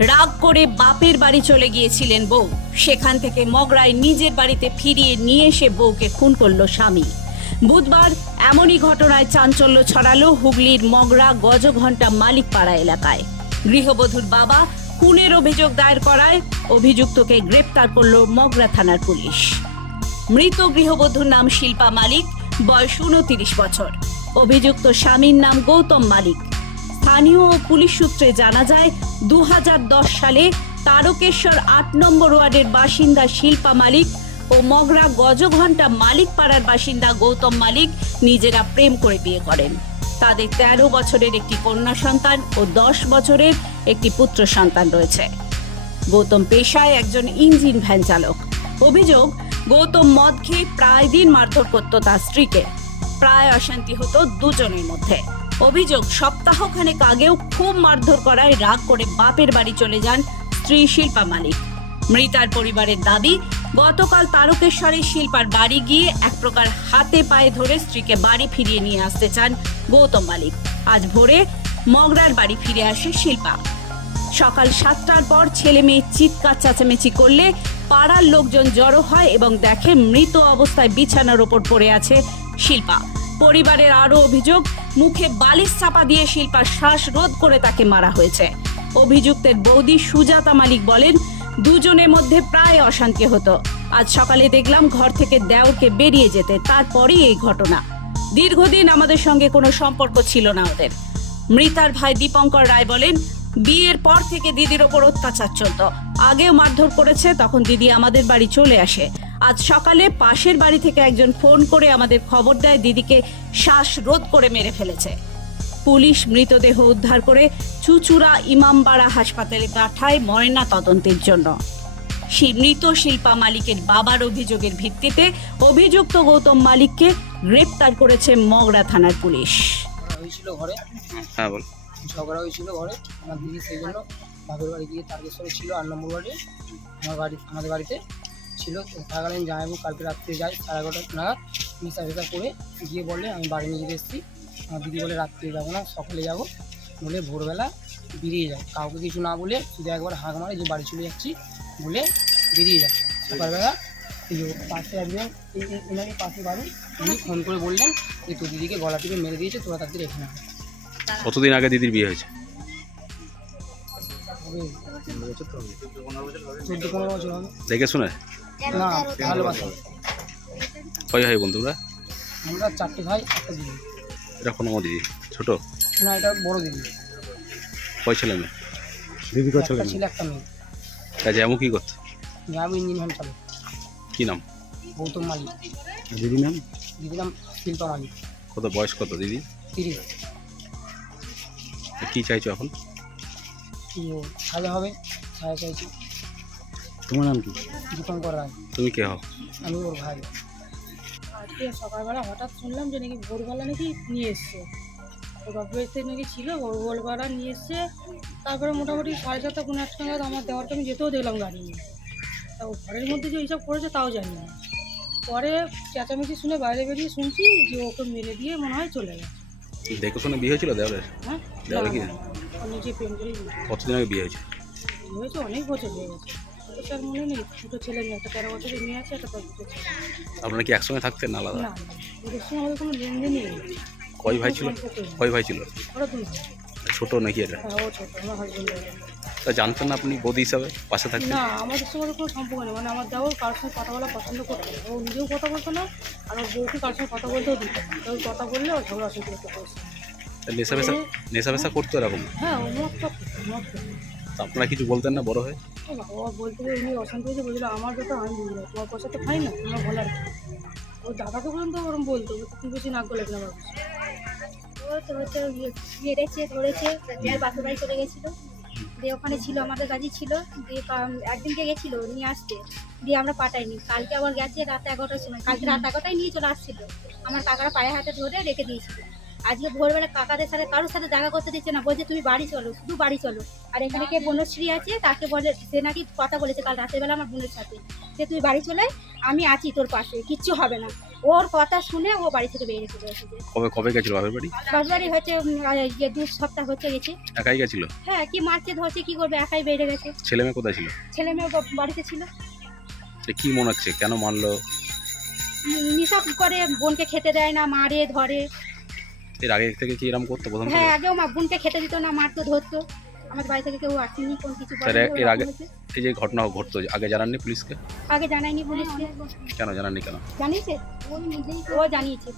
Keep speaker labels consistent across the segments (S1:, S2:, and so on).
S1: রাগ করে বাপের বাড়ি চলে গিয়েছিলেন বউ। সেখান থেকে মগরায় নিজের বাড়িতে ফিরিয়ে নিয়ে এসে বউকে খুন করল স্বামী। বুধবার এমনই ঘটনায় চাঞ্চল্য ছড়ালো হুগলির মগরা গজঘণ্টা মালিকপাড়া এলাকায়। গৃহবধূর বাবা খুনের অভিযোগ দায়ের করায় অভিযুক্তকে গ্রেপ্তার করল মগরা থানার পুলিশ। মৃত গৃহবধূর নাম শিল্পা মালিক, বয়স উনতিরিশ বছর। অভিযুক্ত স্বামীর নাম গৌতম মালিক। স্থানীয় পুলিশ সূত্রে জানা যায়, দুহাজার দশ সালে তারকেশ্বর আট নম্বর ওয়ার্ডের বাসিন্দা শিল্পা মালিক ও মগরা গজঘণ্টা মালিক পাড়ার বাসিন্দা গৌতম মালিক নিজেরা প্রেম করে বিয়ে করেন। তাদের তেরো বছরের একটি কন্যা সন্তান ও দশ বছরের একটি পুত্র সন্তান রয়েছে। গৌতম পেশায় একজন ইঞ্জিন ভ্যান চালক। অভিযোগ, গৌতম মদ খেয়ে প্রায় দিন মারধর করত তার স্ত্রীকে। প্রায় অশান্তি হতো দুজনের মধ্যে। অভিযোগ, সপ্তাহখানেক আগেও খুব মারধর করায় রাগ করে বাপের বাড়ি চলে যান স্ত্রী শিল্পা মালিক। মৃতার পরিবারের দাবি, গতকাল তারকেশ্বরের শিল্পার বাড়ি গিয়ে এক প্রকার হাতে পায়ে ধরে স্ত্রীকে বাড়ি ফিরিয়ে নিয়ে আসতে চান গৌতম মালিক। আজ ভোরে মগরার বাড়ি ফিরে আসে শিল্পা। সকাল সাতটার পর ছেলে মেয়ে চিৎকার চেঁচামেচি করলে পাড়ার লোকজন জড়ো হয় এবং দেখে মৃত অবস্থায় বিছানার ওপর পড়ে আছে শিল্পা। পরিবারের আরও অভিযোগ মুখে বালিশ চাপা দিয়ে শিল্পার শ্বাস রোধ করে তাকে মারা হয়েছে। অভিযুক্তের বৌদি সুজাতা মালিক বলেন, দুজনের মধ্যে প্রায় অশান্তি হতো। আজ সকালে দেখলাম ঘর থেকে দেওকে বেরিয়ে যেতে তারপরে এই ঘটনা। দীর্ঘদিন আমাদের সঙ্গে কোনো সম্পর্ক ছিল না ওদের। মৃতার ভাই দীপঙ্কর রায় বলেন বিয়ের পর থেকে দিদির ওপর অত্যাচার চলত। আগেও মারধর করেছে তখন দিদি আমাদের বাড়ি চলে আসে। আজ সকালে পাশের বাড়ি থেকে একজন ফোন করে আমাদের খবর দেয় দিদিকে শ্বাস রোধ করে মেরে ফেলেছে। পুলিশ মৃতদেহ উদ্ধার করে চুচুড়া ইমামবাড়া হাসপাতালে পাঠায় ময়না তদন্তের জন্য। সেই মৃত শিল্পা মালিকের বাবার অভিযোগের ভিত্তিতে অভিযুক্ত গৌতম মালিককে গ্রেপ্তার করেছে মগরা থানার পুলিশ।
S2: হয়েছিল ঘরে?
S3: হ্যাঁ বল।
S2: ঝগড়া হয়েছিল ঘরে, আমার দিদি সেই জন্য বাপের বাড়ি গিয়ে তারকেশ্বরে ছিল আট নম্বর বাড়ি, আমার বাড়ি, আমাদের বাড়িতে ছিল। তো থাকাকালীন জামাইবু কালকে রাত্রে যাই সাড়ে এগারোটা নাগাদ মিশা ফেসা করে গিয়ে বলে, আমি বাড়ি নিয়ে যেতে এসেছি। আমার দিদি বলে, রাত্রে যাব না, সকালে যাব। বলে, ভোরবেলা বেরিয়ে যায় কাউকে কিছু না বলে শুধু একবার হাঁক মারে যে, বাড়ি চলে যাচ্ছি। বলে, বেরিয়ে যায় সকালবেলা পাশে একজন এনারই পাশে বাড়ি, উনি ফোন করে বললেন যে, তোর দিদিকে গলা টিপে মেরে দিয়েছে, তোরা তাদের এখানে।
S3: কতদিন আগে দিদির বিয়ে হয়েছে? দেখে শুনে? কয় ভাই বন্ধুরা
S2: আমরা চারটে ভাই একটা দিদি।
S3: এটা কোনো দিদি? ছোট?
S2: না এটা বড় দিদি।
S3: কয় ছেলে মেয়ে?
S4: দিদি
S2: একটা
S4: করছিলেন
S2: ছেলে একটা মেয়ে।
S3: কাজে এমন কি করতো?
S2: যাব ইঞ্জিন ভ্যান চালক।
S3: কি নাম?
S2: গৌতম মালিক।
S4: দিদি নাম?
S2: দিদির নাম শিল্পা মালিক।
S3: কত বয়স কত দিদি?
S2: তিরিশ।
S3: কি চাইছো এখন?
S2: কি ও সাজা হবে? সাজা চাইছি।
S4: তোমার নাম কি?
S2: দীপঙ্কর রায়।
S3: তুমি কে হও?
S2: আমি ওর ভাই।
S5: আজকে সকালবেলা হঠাৎ শুনলাম যে নাকি ভোরবেলা নাকি নিয়ে এসছে। ওর বাপের নাকি ছিল ভোর ভোরবেলা নিয়ে এসছে। তারপরে মোটামুটি সাড়ে সাতটা কোনো একটা নাগাদ আমার দেওয়ারকে আমি যেতেও দেখলাম গাড়ি নিয়ে। তা ও ঘরের মধ্যে যে এইসব করেছে তাও জানি না। পরে চেঁচামেচি শুনে বাইরে বেরিয়ে শুনছি যে ওকে মেরে দিয়ে মনে হয় চলে গেছে।
S3: দেখে শুনে বিয়ে হয়েছিল দেওয়ালের
S5: দেওয়ালে
S3: দেওয়ারে কি। কতদিন আগে বিয়ে হয়েছে?
S5: হয়েছে অনেক বছর হয়ে গেছে তো স্যার মনে নেই দুটো ছেলে মেয়ে একটা তেরো বছরের মেয়ে আছে একটা দশ বছর
S3: আপনারা কি একসঙ্গে থাকতেন আলাদা?
S5: না না ওদের সঙ্গে আমাদের কোনো লেনদেনই নেই।
S3: কয় ভাই ছিল? কয় ভাই ছিল?
S5: ওরা দুই ভাই।
S3: ছোট নাকি এটা?
S5: হ্যাঁ ও ছোট আমার হাজবেন্ড
S3: তা জানতেন না আপনি বৌদি হিসাবে পাশে থাকতেন?
S5: না আমাদের সঙ্গে কোনো সম্পর্ক নেই। মানে আমার দেওয়ার কারোর সঙ্গে কথা বলা পছন্দ করতো না। ও নিজেও কথা বলতো না আর ওর বউকে কারোর সঙ্গে কথা বলতেও দিত না। তো কথা বললে ও ঝগড়া শুরু করতে।
S3: তা নেশা ফেশা নেশা ফেশা করতো এরকম?
S5: হ্যাঁ ও মত তো মত তো
S3: তা আপনারা কিছু বলতেন না বড় হয়ে?
S5: ও বাবা বলতে উনি অশান্তি হয়েছে বলছিল আমার যত আমি বুঝি না তোমার পয়সা তো খাই না তোমার কি? ও দাদাকে পর্যন্ত ওরকম বলতো তুই বেশি নাক গলে কিনা আমার
S6: তো মেরেছে, ধরেছে দিয়ে বাপের চলে গেছিল। দিয়ে ওখানে ছিল, আমাদের কাজই ছিল। দিয়ে একদিনকে গেছিল, নিয়ে আসতে। দিয়ে আমরা পাঠাইনি। কালকে আবার গেছে রাত এগারোটার সময়। কালকে রাত এগারোটায় নিয়ে চলে আসছিল। আমার কাকারা পায়ে হাতে ধরে রেখে দিয়েছিল। আজকে ভোরবেলা কাকাদের সাথে, কারোর সাথে দেখা করতে দিচ্ছে না। বলছে, তুমি বাড়ি চলো, শুধু বাড়ি চলো। আর এখানে কে বনশ্রী আছে, তাকে বলে, সে নাকি কথা বলেছে, কাল রাতের বেলা আমার বোনের সাথে। যে, তুই বাড়ি চলে আমি আছি তোর পাশে, কিচ্ছু হবে না। ওর কথা শুনে ও বাড়ি থেকে বেরিয়ে চলে এসেছে।
S3: কবে কবে গেছিল বাপের বাড়ি?
S6: বাড়ি হচ্ছে ইয়ে দু সপ্তাহ হচ্ছে গেছে।
S3: একাই গেছিল?
S6: হ্যাঁ কি মারছে ধরছে কি করবে একাই বেড়ে গেছে।
S3: ছেলে মেয়ে কোথায় ছিল?
S6: ছেলে মেয়ে বাড়িতে ছিল।
S3: যে কি মনে হচ্ছে? কেন মারলো?
S6: নেশা করে বোনকে খেতে দেয় না মারে ধরে।
S3: এর আগে থেকে কি এরকম করতো প্রথম
S6: হ্যাঁ আগেও মা বোনকে খেতে দিত না মারতো ধরতো। আমাদের বাড়ি থেকে কেউ আসেনি কোন কিছু বলেনি,
S3: এর আগে-। এই যে ঘটনা ঘটতো আগে জানাননি পুলিশকে?
S6: আগে জানাইনি পুলিশকে।
S3: কেন জানাননি কেন?
S6: জানিয়েছে? ও নিজেই ও জানিয়েছে।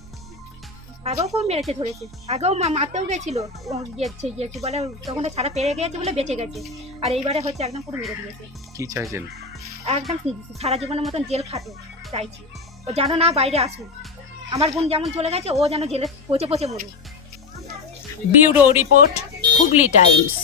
S6: আগেও খুব মেরেছে ধরেছে। আগেও মা মারতেও গেছিল। ও গিয়েছে গিয়ে কি বলে তখন তো ছাড়া পেরে গেছে বলে বেঁচে গেছে। আর এইবারে হচ্ছে একদম পুরো মেরে দিয়েছে।
S3: কি চাইছেন?
S6: একদম সারা জীবনের মতন জেল খাটো চাইছি। ও যেন না বাইরে আসুক। আমার বোন যেমন চলে গেছে ও যেন জেলে পচে পচে মরুক
S1: বিউরো রিপোর্ট হুগলি টাইমস।